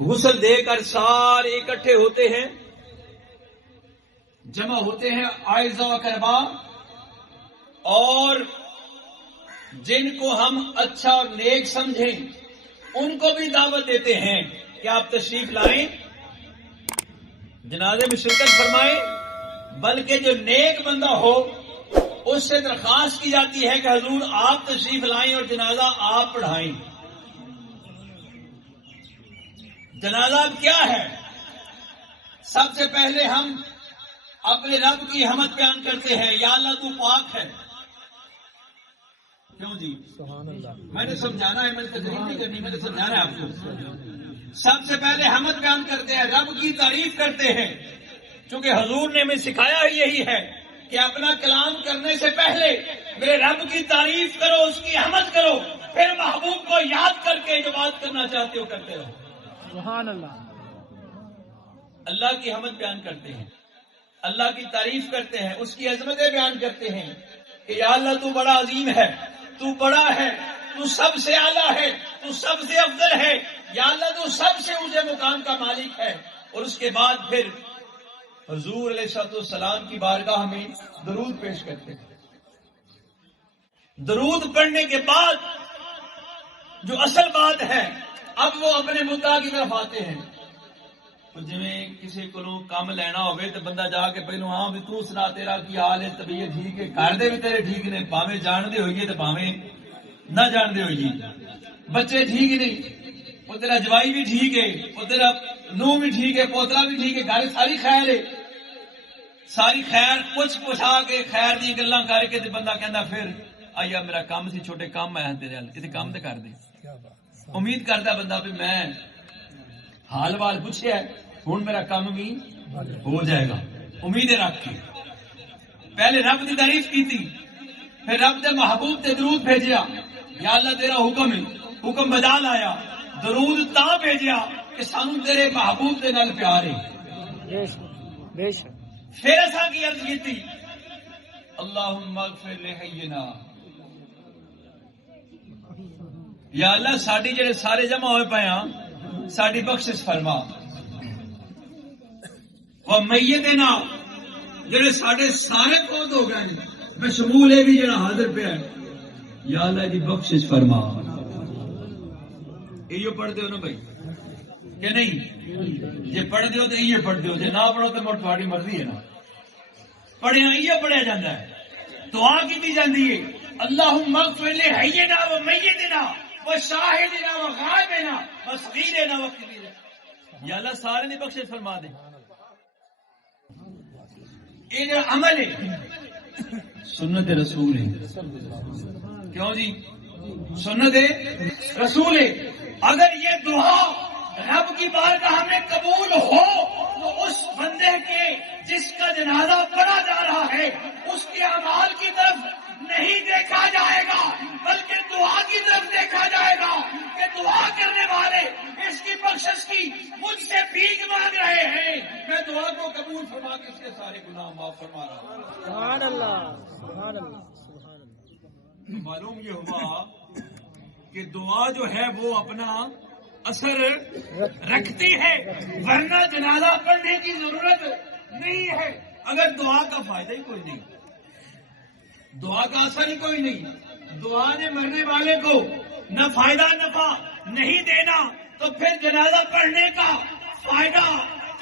غسل دے کر سارے اکٹھے ہوتے ہیں، جمع ہوتے ہیں آئزہ و کربا، اور جن کو ہم اچھا اور نیک سمجھیں ان کو بھی دعوت دیتے ہیں کہ آپ تشریف لائیں، جنازے میں شرکت فرمائیں، بلکہ جو نیک بندہ ہو اس سے درخواست کی جاتی ہے کہ حضور آپ تشریف لائیں اور جنازہ آپ پڑھائیں۔ جنازہ کیا ہے؟ سب سے پہلے ہم اپنے رب کی حمد بیان کرتے ہیں، یا اللہ تو پاک ہے۔ کیوں جی؟ سبحان اللہ۔ میں نے سمجھانا ہے، میں نے تقریر نہیں کرنی، میں نے سمجھانا ہے آپ کو۔ سب سے پہلے حمد بیان کرتے ہیں، رب کی تعریف کرتے ہیں، چونکہ حضور نے ہمیں سکھایا یہی ہے کہ اپنا کلام کرنے سے پہلے میرے رب کی تعریف کرو، اس کی حمد کرو، پھر محبوب کو یاد کر کے جو بات کرنا چاہتے ہو کرتے رہو۔ سبحان اللہ۔ اللہ کی حمد بیان کرتے ہیں، اللہ کی تعریف کرتے ہیں، اس کی عظمتیں بیان کرتے ہیں کہ یا اللہ تو بڑا عظیم ہے، تو بڑا ہے، تو سب سے اعلیٰ ہے، تو سب سے افضل ہے، یا اللہ تو سب سے اونچے مقام کا مالک ہے۔ اور اس کے بعد پھر حضور علیہ السلام کی بارگاہ میں درود پیش کرتے ہیں۔ درود پڑھنے کے بعد جو اصل بات ہے، اب وہ اپنے مدعا کی طرف آتے ہیں۔ جویں کسی کو کام لینا ہوئے تو بندہ جا کے پہلو ہاں بھی تو سنا تیرا کی حال ہے، طبیعت ٹھیک ہے، گھر دے بھی تیرے ٹھیک نے، پاویں جاندے ہوئیے تو پاویں نہ جاندے ہوئیے، بچے ٹھیک نہیں، وہ تیرا جوائی بھی ٹھیک ہے، وہ تیرا نو بھی ٹھیک ہے، پوترا بھی ٹھیک ہے، گھر ساری خیر ہے، ساری خیر کچھ پوچھا کے خیر دی گلاں کر کے تے بندہ کہندا پھر آیا میرا کام سی، چھوٹے کام آیا تیرے حال کسی کام تے کر دے۔ امید کرتا بندہ بھی میں حال وال پوچھیا ہے، ہوں میرا کام بھی ہو جائے گا، امید رکھ کے پہلے رب کی تعریف کی تھی، پھر رب دے محبوب تے درود بھیجیا، یا اللہ تیرا حکم ہے، حکم بجا لایا، درود تا بھیجیا کہ سانو تیرے محبوب دے نال پیار ہے۔ بے شک۔ پھر ایسا کی عرض کی تھی اللہم اغفر لحینا، یا اللہ ساڈی جڑے سارے جمع ہوئے پے ہاں ساڈی بخشش فرما، و میتنا جڑے ساڈے سارے فوت ہو گئے میں شمول ہے بھی جڑا حاضر پہ ہے، یا اللہ جی بخشش فرما۔ یہ پڑھ دیو نا بھائی کہ نہیں؟ جی پڑھ دیو تو یہ پڑھ دیو، جی نہ پڑھو تو مڑ تھوڑی مرضی ہے نا، پڑھیا یہ پڑھیا جاتا ہے، دعا کی جاتی ہے اللہم اغفر لحینا و میتنا و شاہدنا و غائبنا و صغیرنا و کبیرنا، یا اللہ سارے نے بخشش فرما دے۔ یہ جو عمل ہے سنت رسول ہے، کیوں جی؟ سنت رسول ہے۔ اگر یہ دعا رب کی بارگاہ میں قبول ہو تو اس بندے کے جس کا جنازہ پڑھا جا رہا ہے اس کے اعمال کی طرف نہیں دیکھا جائے گا، بلکہ دعا کی طرف دیکھا جائے گا کہ دعا کرنے والے اس کی بخشش کی مجھ سے بھیک مانگ رہے ہیں، میں دعا کو قبول فرما کے اس کے سارے گناہ معاف فرما رہا ہوں۔ سبحان اللہ، سبحان اللہ، سبحان اللہ۔ معلوم یہ ہوا کہ دعا جو ہے وہ اپنا اثر رکھتی ہے، ورنہ جنازہ پڑھنے کی ضرورت نہیں ہے اگر دعا کا فائدہ ہی کوئی نہیں، دعا کا اثر ہی کوئی نہیں، دعا نے مرنے والے کو نہ فائدہ نفع نہیں دینا، تو پھر جنازہ پڑھنے کا فائدہ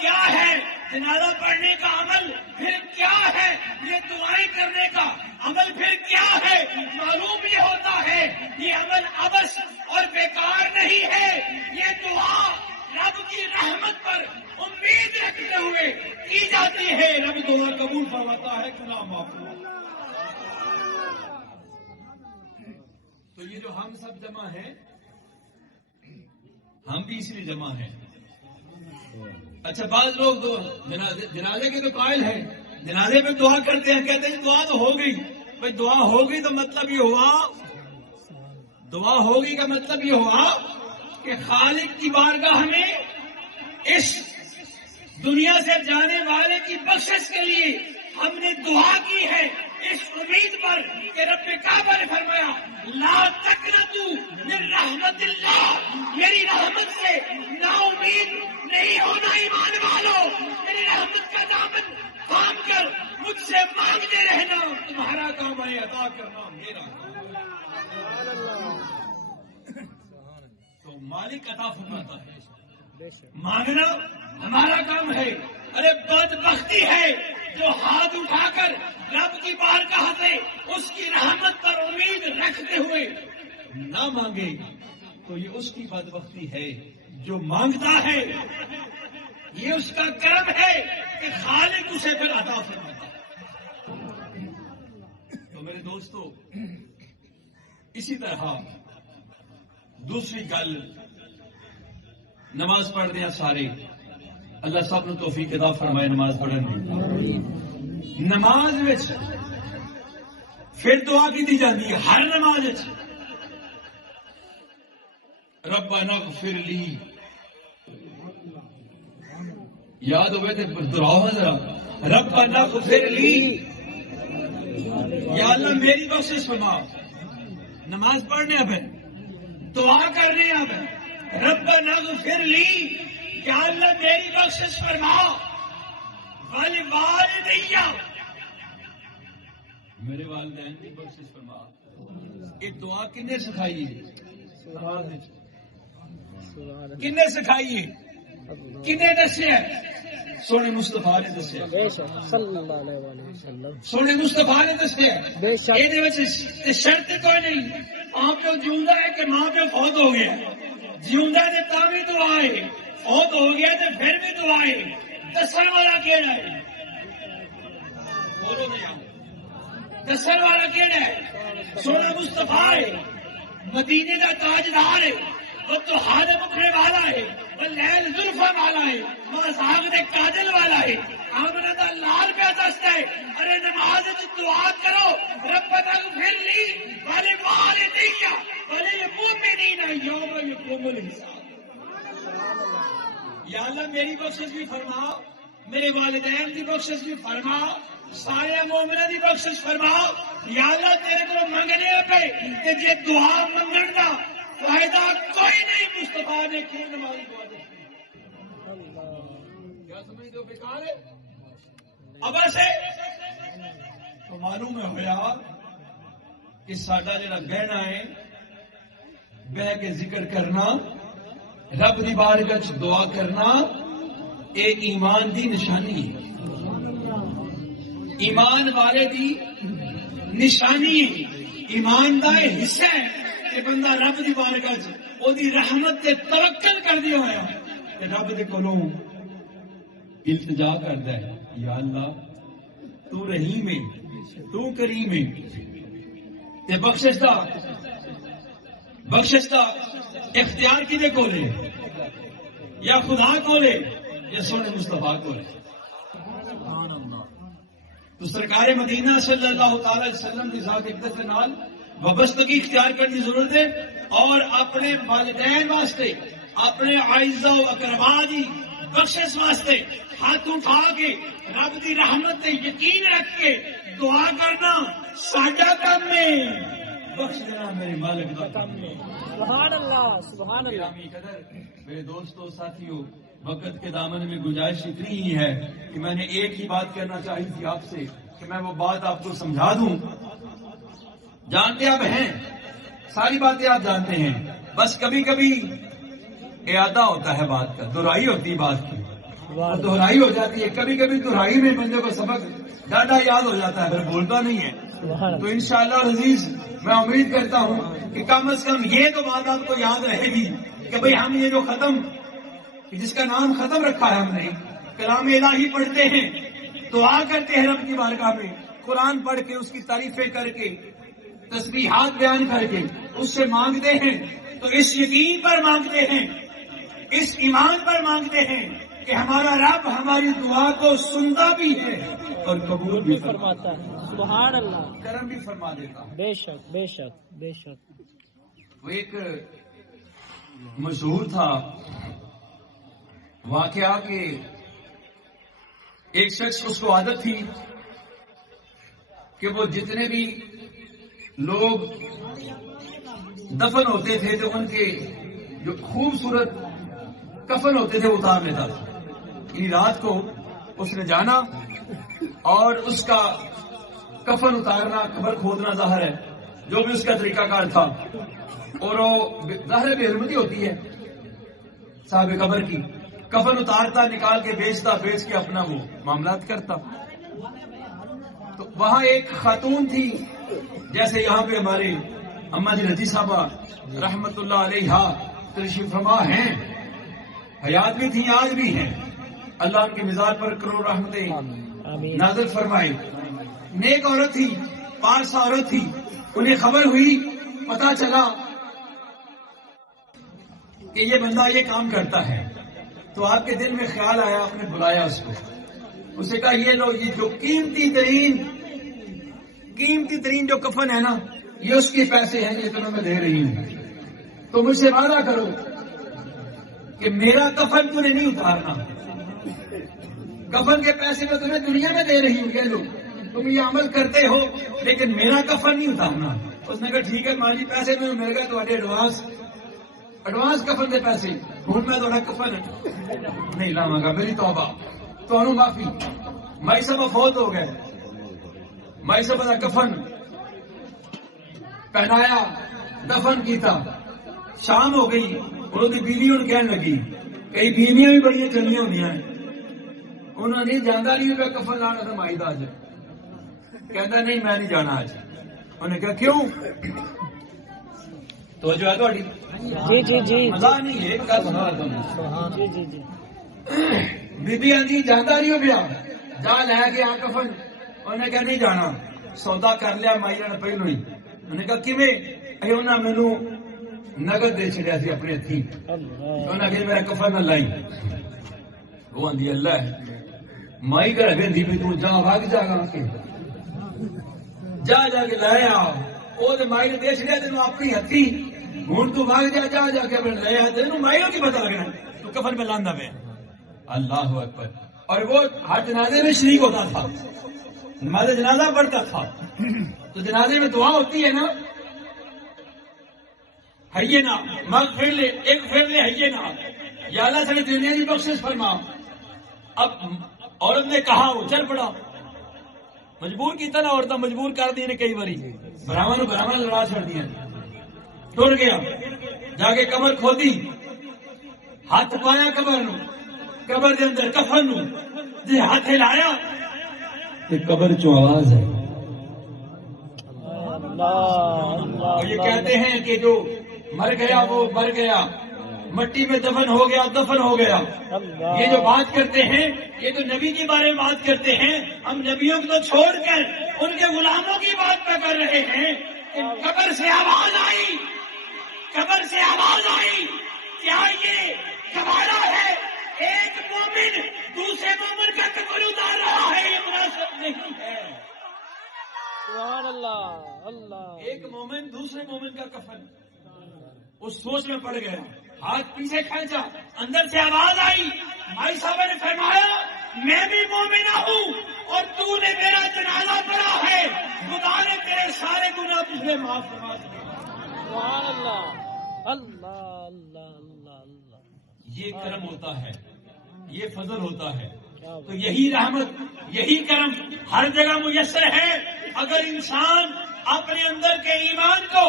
کیا ہے؟ جنازہ پڑھنے کا عمل پھر کیا ہے؟ یہ دعائیں کرنے کا عمل پھر کیا ہے؟ معلوم یہ ہوتا ہے یہ عمل عبث اور بیکار نہیں ہے، یہ دعا رب کی رحمت پر امید رکھتے ہوئے کی جاتی ہے، رب دعا قبول فرماتا ہے، گناہ معاف فرماتا ہے۔ تو یہ جو ہم سب جمع ہیں، ہم بھی اس لیے جمع ہیں۔ اچھا بعض لوگ تو جنازے کے تو قائل ہیں، جنازے پہ دعا کرتے ہیں، کہتے ہیں دعا تو ہو گئی، بھائی دعا ہوگی تو مطلب یہ ہوا، دعا ہوگی کا مطلب یہ ہوا کہ خالق کی بارگاہ میں اس دنیا سے جانے والے کی بخشش کے لیے ہم نے دعا کی ہے، اس امید پر کہ رب کعبہ نے فرمایا لا تقنطوا من رحمت اللہ، میری رحمت سے نا امید نہیں ہونا ایمان والو، میری رحمت کا دامن تھام کر مجھ سے مانگتے رہنا، تمہارا کام ہے عطا کرنا میرا تو مالک عطا فرماتا ہے، بے شک مانگنا ہمارا کام ہے۔ ارے بدبختی ہے جو ہاتھ اٹھا کر رب کی بارگاہ سے اس کی رحمت پر امید رکھتے ہوئے نہ مانگے، تو یہ اس کی بدبختی ہے۔ جو مانگتا ہے یہ اس کا کرم ہے کہ خالق اسے پھر عطا فرماتا ہے۔ تو میرے دوستو، اسی طرح دوسری گل، نماز پڑھتے ہیں سارے، اللہ سب نے توفیق عطا فرمائے نماز پڑھنے کی۔ نماز وچ پھر دعا کی جاتی ہے، ہر نماز وچ ربنا اغفر لی، یاد ہوئے تھے دعا ذرا، ربنا اغفر لی، یا اللہ میری بخشش فرما۔ نماز پڑھنے اب ہے، دعا کرنے اب ہے، ربنا اغفر لی، یا اللہ میری بخشش فرما، والدیّ، میرے والدین کی بخشش فرما۔ یہ دعا کنے سکھائی ہے؟ سبحان اللہ کنے سکھائی ہے؟ کنے دسے ہے؟ سونے مصطفیٰ نے دسے، بے شک صلی اللہ علیہ وسلم سونے مصطفیٰ نے دسے۔ بے شک یہ شرط کوئی نہیں، ماں پیو جیوندا ہے کہ ماں پیو فوت ہو گیا، جیوندا نے تا بھی دعا ہے، فوت ہو گیا تو پھر بھی دعا ہے۔ دسن والا کیڑا ہے؟ بولو نہیں، دسن والا کیڑا ہے؟ سونا مصطفیٰ ہے، مدینے کا تاجدار ہے، وہ تو ہاتھ پکڑنے والا ہے، وہ لیل زلفا والا ہے، وہ ساگ دے کاجل والا ہے، آمنہ دا لال پہ دستا ہے۔ ارے نماز دعا کرو، ربنا اغفر لی ولوالدیّ وللمؤمنین یوم یقوم الحساب۔ یا اللہ میری بخشش بھی فرما، میرے والدین کی بخشش بھی فرما، سارے مومنوں کی بخشش فرما۔ یا اللہ تیرے کو منگنے پہ کہ جے دعا منگن دا فائدہ کوئی نہیں، مصطفیٰ نے کیوں نماز دعا دی؟ کیا سمجھتے ہو بیکار ہے؟ اب ایسے تو معلوم ہے ہوا کہ ساڈا جڑا بہنا ہے، بہ کے ذکر کرنا، رب دی بارگاہ وچ دعا کرنا، اے ایمان دی نشانی ہے، ایمان والے دی نشانی ہے، ایمان دا یہ حصہ ہے کہ بندہ رب دی بارگاہ وچ او دی رحمت تے توکل کر دیا ہوا ہے کہ رب دے کولوں التجا کردا ہے، یا اللہ تو رحیم ہے، تو کریم ہے، تے بخشش دا اختیار کدے کولے؟ یا خدا کولے یا سونے مصطفیٰ کولے؟ تو سرکار مدینہ صلی اللہ تعالی علیہ وسلم کی ذات اقدس کے نال وابستگی اختیار کرنے کی ضرورت ہے، اور اپنے والدین واسطے، اپنے اعزاء و اقربا دی بخشش واسطے ہاتھ اٹھا کے رب دی رحمت تے یقین رکھ کے دعا کرنا ساڈا کام ہے، بخش دینا میرے مالک کا کام ہے۔ سبحان اللہ سبحان اللہ۔ گرامی قدر میرے دوستو ساتھیو، وقت کے دامن میں گنجائش اتنی ہی ہے کہ میں نے ایک ہی بات کرنا چاہی تھی آپ سے کہ میں وہ بات آپ کو سمجھا دوں۔ جانتے آپ ہیں، ساری باتیں آپ جانتے ہیں، بس کبھی کبھی اعادہ ہوتا ہے بات کا، دہرائی ہوتی ہے بات کی، وہ دہرائی ہو جاتی ہے، کبھی کبھی دہرائی میں بندے کو سبق ڈاڈا یاد ہو جاتا ہے، پھر بولتا نہیں ہے۔ تو انشاءاللہ عزیز میں امید کرتا ہوں کہ کم از کم یہ تو بات آپ کو یاد رہے گی کہ بھئی ہم یہ جو ختم، جس کا نام ختم رکھا ہے ہم نے، کلام الہی پڑھتے ہیں، دعا کرتے ہیں رب کی بارگاہ میں، قرآن پڑھ کے اس کی تعریفیں کر کے، تسبیحات بیان کر کے اس سے مانگتے ہیں، تو اس یقین پر مانگتے ہیں، اس ایمان پر مانگتے ہیں کہ ہمارا رب ہماری دعا کو سنتا بھی ہے اور قبول بھی فرماتا ہے، سبحان اللہ، کرم بھی فرما دیتا ہے۔ بے شک بے شک بے شک۔ وہ ایک مشہور تھا واقعہ کہ ایک شخص، اس کو عادت تھی کہ وہ جتنے بھی لوگ دفن ہوتے تھے تو ان کے جو خوبصورت کفن ہوتے تھے اتار لیتا تھا. یعنی رات کو اس نے جانا اور اس کا کفن اتارنا، قبر کھودنا ظاہر ہے جو بھی اس کا طریقہ کار تھا، اور وہ ظاہر بے حرمتی ہوتی ہے صاحب قبر کی. کفن اتارتا، نکال کے بیچتا، بیچ کے اپنا وہ معاملات کرتا. تو وہاں ایک خاتون تھی، جیسے یہاں پہ ہمارے اما جی رضی صاحبہ رحمت اللہ علیہ تشریف فرما ہیں، حیات بھی تھی آج بھی ہیں، اللہ ان کے مزاج پر کروڑ رحمتیں نازل فرمائے. نیک عورت تھی، پارسا عورت تھی. انہیں خبر ہوئی، پتا چلا کہ یہ بندہ یہ کام کرتا ہے، تو آپ کے دل میں خیال آیا، آپ نے بلایا اس کو. اسے کہا یہ لو، یہ جو قیمتی ترین جو کفن ہے نا، یہ اس کے پیسے ہیں، یہ تمہیں میں دے رہی ہوں. تو مجھ سے وعدہ کرو کہ میرا کفن تمہیں نہیں اتارنا، کفن کے پیسے میں تمہیں دنیا میں دے رہی ہوں، یہ لو تم یہ عمل کرتے ہو، لیکن میرا کفن نہیں اتارنا. اس نے کہا ٹھیک ہے ماں جی، پیسے میں مل گئے تو ایڈوانس کفن دے پیسے، ہوں میں تھوڑا کفن نہیں لاواں گا، میری توبہ، تو معافی. مائی صاحب فوت ہو گئے، مائی صاحب کا کفن پہنایا، دفن کیتا. شام ہو گئی، انہوں نے بیوی ان کہنے لگی، کئی بیویاں بھی بڑی چنگیاں ہوندی ہیں، انہوں نے جانا نہیں پہ کفن لانا تھا مائی دا. اج کہتا نہیں میں نہیں جانا آج. انہوں نے کہا کیوں؟ تو جو ہے تھوڑی جی مزہ نہیں ہے، گل سنا رہا تھا. جی بی بی آدھی جانا نہیں ہو گیا، جا لے گیا کفن. انہوں نے کہا نہیں جانا، سودا کر لیا مائی نے پہلو ہی. انہوں نے کہا کیویں؟ انہوں نے مینو نگد دے چڑیا سی اپنے ہاتھی. انہوں نے کہا میرا کفن نہ لائی. وہ آدھی اللہ مائی کر رہی بھی تو جا بھاگ جا گا کے جا کے لایا. وہ مائی نے دے چڑیا تین اپنی ہاتھی، ہوں تو بھاگ جا کے اپنے لیا. تین مائی کو کی پتا لگنا تو کفن میں لانا پہ. اللہ اکبر. اور وہ ہر جنازے میں شریک ہوتا تھا، نماز جنازہ پڑھتا تھا. تو جنازے میں دعا ہوتی ہے نا، ہئیے نا مغ پھر لے، ایک پھر لے ہئیے نا، یا اللہ سے دنیا کی بخشش فرما. اب عورت نے کہا، وہ چل پڑا، مجبور کیتا نا، عورتیں مجبور کر دی نے کئی باری، براہمن لڑا چھڑ دیا. ٹر گیا، جا کے قبر کھودی، ہاتھ پایا قبر دے اندر کفن نو، جی ہاتھ ہلایا تے قبر چو آواز ہے. اور یہ کہتے ہیں کہ جو مر گیا وہ مر گیا، مٹی میں دفن ہو گیا. یہ جو بات کرتے ہیں، یہ تو نبی کے بارے میں بات کرتے ہیں. ہم نبیوں کو تو چھوڑ کر ان کے غلاموں کی بات پہ کر رہے ہیں. قبر سے آواز آئی، کیا یہ گوارا ہے؟ ایک مومن دوسرے مومن کا کفن اتار رہا ہے، یہ مناسب نہیں ہے. سبحان اللہ. اللہ. ایک مومن دوسرے مومن کا کفن. اس سوچ میں پڑ گیا، ہاتھ پیچھے کھینچا، اندر سے آواز آئی. بھائی صاحب نے فرمایا میں بھی مومنہ ہوں اور تو نے میرا جنازہ پڑھا ہے، خدا نے تیرے سارے گناہ تجھے معاف فرما دیے. سبحان اللہ. اللہ اللہ اللہ اللہ. یہ کرم ہوتا ہے، یہ فضل ہوتا ہے. تو یہی رحمت، یہی کرم ہر جگہ میسر ہے اگر انسان اپنے اندر کے ایمان کو،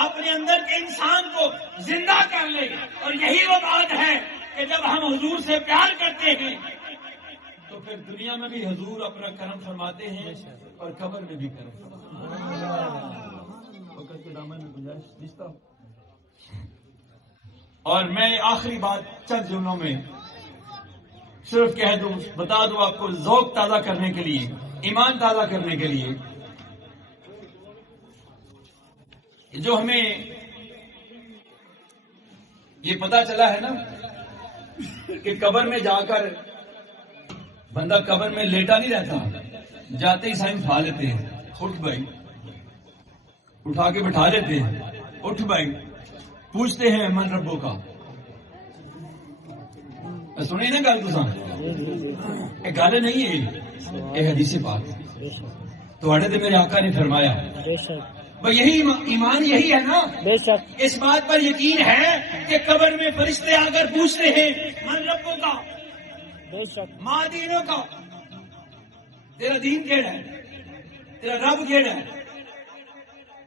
اپنے اندر کے انسان کو زندہ کر لے. اور یہی وہ بات ہے کہ جب ہم حضور سے پیار کرتے ہیں تو پھر دنیا میں بھی حضور اپنا کرم فرماتے ہیں اور قبر میں بھی کرم فرماتے ہیں. اور میں آخری بات چند جملوں میں صرف کہہ دوں، بتا دوں آپ کو، ذوق تازہ کرنے کے لیے، ایمان تازہ کرنے کے لیے، جو ہمیں یہ پتا چلا ہے نا کہ قبر میں جا کر بندہ قبر میں لیٹا نہیں رہتا، جاتے ہی سائن اٹھا لیتے ہیں. اٹھ بھائی، اٹھا کے بٹھا لیتے ہیں. اٹھ بھائی، پوچھتے ہیں من ربوں کا. سنی نا گل تو گل نہیں ہے، یہ حدیث بات ہے. تو میرے آقا نے فرمایا وہ یہی ایمان یہی ہے نا. بے شک اس بات پر یقین ہے کہ قبر میں فرشتے آ کر پوچھتے ہیں من ربوں کا، بے شک ماں دینوں کا، تیرا دین کیڑا ہے، تیرا رب کیڑا ہے.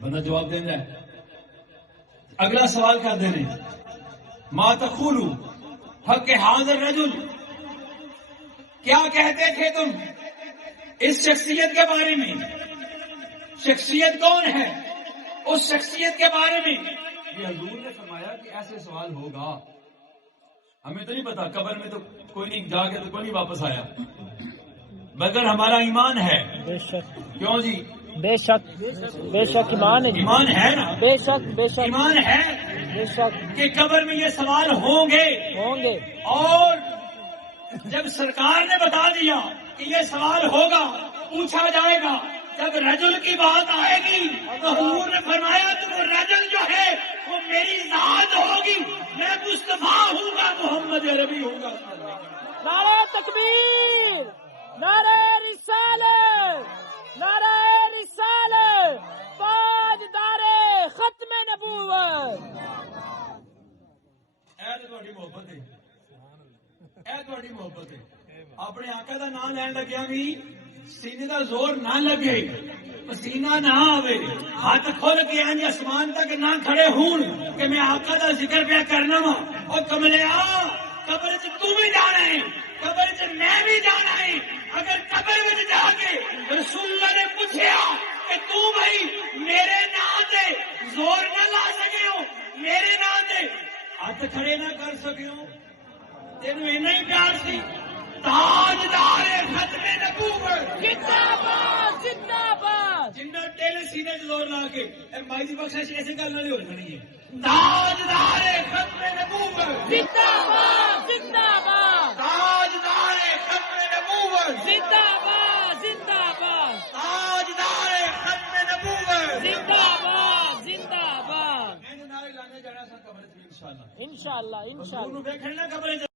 بندہ جواب دینا ہے. اگلا سوال کر دینے ما تقولو حق حاضر رجل، کیا کہتے تھے تم اس شخصیت کے بارے میں؟ شخصیت کون ہے؟ اس شخصیت کے بارے میں یہ حضور نے فرمایا کہ ایسے سوال ہوگا. ہمیں تو نہیں پتا، قبر میں تو کوئی نہیں جا کے تو کوئی نہیں واپس آیا، مگر ہمارا ایمان ہے. بے شک کیوں جی؟ بے شک بے شک ایمان ہے جی. ایمان ہے نا، بے شک بے شک ایمان ہے بے شک کہ قبر میں یہ سوال ہوں گے. ہوں گے. اور جب سرکار نے بتا دیا کہ یہ سوال ہوگا، پوچھا جائے گا، جب رجل کی بات آئے گی تو حضور نے فرمایا تو وہ رجل جو ہے وہ میری ذات ہوگی، میں مصطفیٰ ہوں گا، محمد عربی ہوں گا. نعرہ تکبیر، نعرہ رسالت، نعرہ رسالت، تاجدار ختم نبوت. اے تہاڈی محبت ہے، اے تہاڈی محبت ہے. اپنے آقا دا نام لین لگیا بھی سینے دا زور نہ لگے، پسینہ نہ آوے، ہاتھ کھول کے انج آسمان تک نہ کھڑے ہون کہ میں آقا دا ذکر پیا کرنا وا. اور کملیا قبر چ تو بھی جانا ہے، قبر چ میں بھی جانا ہے. اگر قبر میں جا کے رسول اللہ نے پوچھا کہ تو بھائی میرے نام تے زور نہ لا سکے ہو، میرے نام تے ہاتھ کھڑے نہ کر سکے ہو، تینوں اینا ہی پیار سی. تاجدار ختم نبوت زندہ باد، زندہ باد. جنہ دل سینے چ زور لا کے مائی دی بخشش ایسے گل نہیں ہو رہی ہے. تاجدار ختم نبوت زندہ باد، زندہ باد. تاجدار ختم نبوت زندہ باد، زندہ باد. تاجدار ختم نبوت. زندہ باد، زندہ باد. میں نے نعرے لانے جانا سا قبر چ انشاءاللہ. انشاءاللہ انشاءاللہ. حضور نو ویکھنا قبر چ